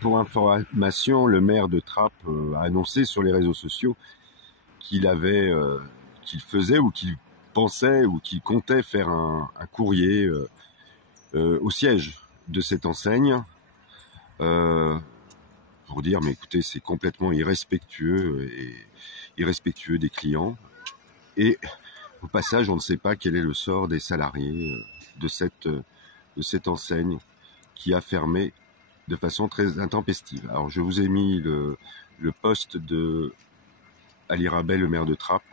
pour information, le maire de Trappes a annoncé sur les réseaux sociaux qu'il faisait ou qu'il pensait ou qu'il comptait faire un courrier au siège de cette enseigne pour dire mais écoutez, c'est complètement irrespectueux des clients, et au passage on ne sait pas quel est le sort des salariés de cette enseigne qui a fermé de façon très intempestive. Alors je vous ai mis le post de Ali Rabet, le maire de Trappes,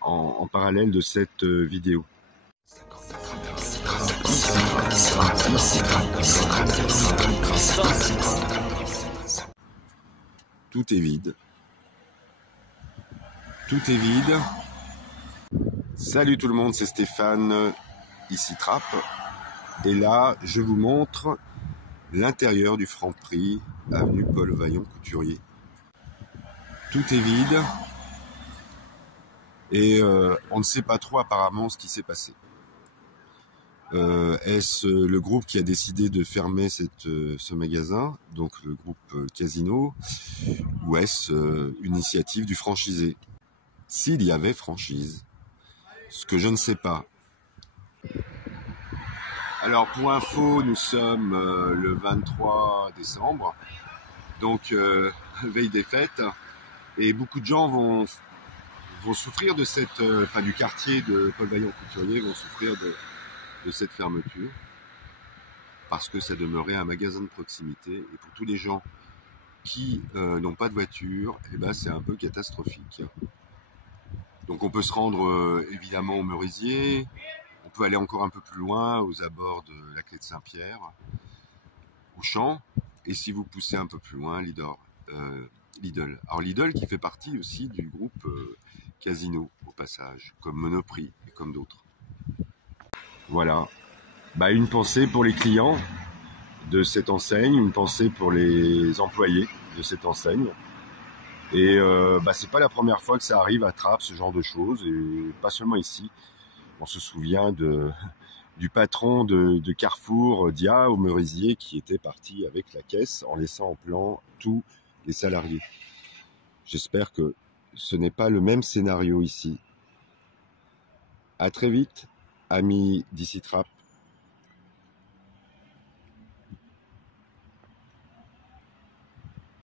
en parallèle de cette vidéo. Tout est vide. Tout est vide. Salut tout le monde, c'est Stéphane, ici Trappes. Et là, je vous montre l'intérieur du Franprix, avenue Paul Vaillant-Couturier. Tout est vide. Et on ne sait pas trop apparemment ce qui s'est passé. Est-ce le groupe qui a décidé de fermer ce magasin, donc le groupe Casino, ou est-ce une initiative du franchisé? S'il y avait franchise, ce que je ne sais pas. Alors pour info, nous sommes le 23 décembre, donc veille des fêtes, et beaucoup de gens vont souffrir de du quartier de Paul Vaillant-Couturier vont souffrir de cette fermeture, parce que ça demeurait un magasin de proximité, et pour tous les gens qui n'ont pas de voiture, eh ben, c'est un peu catastrophique. Donc on peut se rendre évidemment au Merisier, on peut aller encore un peu plus loin, aux abords de la Clé de Saint-Pierre, Auchan, et si vous poussez un peu plus loin, Lidl. Alors Lidl qui fait partie aussi du groupe Casino, au passage, comme Monoprix et comme d'autres. Voilà. Une pensée pour les clients de cette enseigne, une pensée pour les employés de cette enseigne. Et c'est pas la première fois que ça arrive à Trappes, ce genre de choses, et pas seulement ici. On se souvient du patron de Carrefour, Dia, au Merisier, qui était parti avec la caisse en laissant en plan tous les salariés. J'espère que ce n'est pas le même scénario ici. À très vite, amis d'ici Trappes.